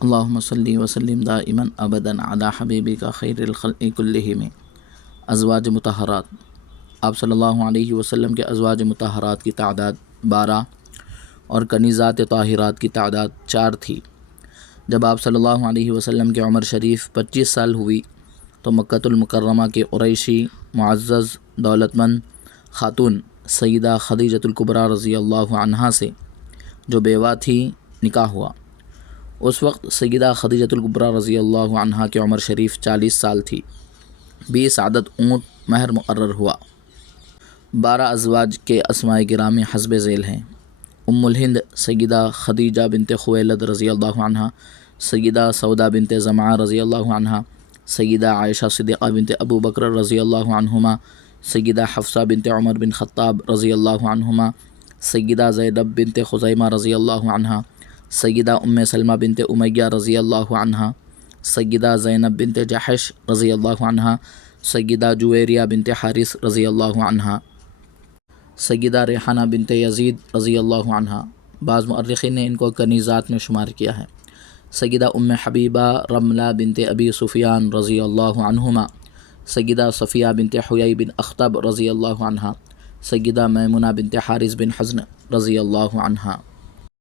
اللہم صلی وسلم دائما ابدا علی حبیبک خیر الخلق کلہم۔ ازواج مطہرات، آپ صلی اللہ علیہ وسلم کے ازواج مطہرات کی تعداد 12 اور کنیزات طاہرات کی تعداد 4 تھی۔ جب آپ صلی اللہ علیہ وسلم کی عمر شریف 25 سال ہوئی تو مکۃ المکرمہ کے قریشی معزز دولت مند خاتون سیدہ خدیجۃ الکبریٰ رضی اللہ عنہا سے جو بیوہ تھی نکاح ہوا۔ اس وقت سیدہ خدیجۃ الکبریٰ رضی اللہ عنہا کی عمر شریف 40 سال تھی۔ 20 عدد اونٹ مہر مقرر ہوا۔ 12 ازواج کے اسماء گرامی حسب ذیل ہیں: ام الہند سیدہ خدیجہ بنت خویلد رضی اللہ عنہا، سیدہ سودا بنت زمعہ رضی اللہ عنہا، سیدہ عائشہ صدیقہ بنت ابو بکر رضی اللہ عنہما، سیدہ حفصہ بنت عمر بن خطاب رضی اللہ عنہما، سیدہ زینب بنت خزیمہ رضی اللہ عنہا، سیدہ ام سلمہ بنت امیہ رضی اللہ عنہا، سیدہ زینب بنت جحش رضی اللہ عنہا، سیدہ جویریہ بنت حارث رضی اللہ عنہا، سیدہ ریحانہ بنت یزید رضی اللہ عنہا۔ بعض مؤرخین نے ان کو کنیزات میں شمار کیا ہے۔ سیدہ ام حبیبہ رملہ بنت ابی سفیان رضی اللہ عنہما، سیدہ صفیہ بنت حیی بن اخطب رضی اللہ عنہا، سیدہ میمونہ بنت حارث بن حزن رضی اللہ عنہا۔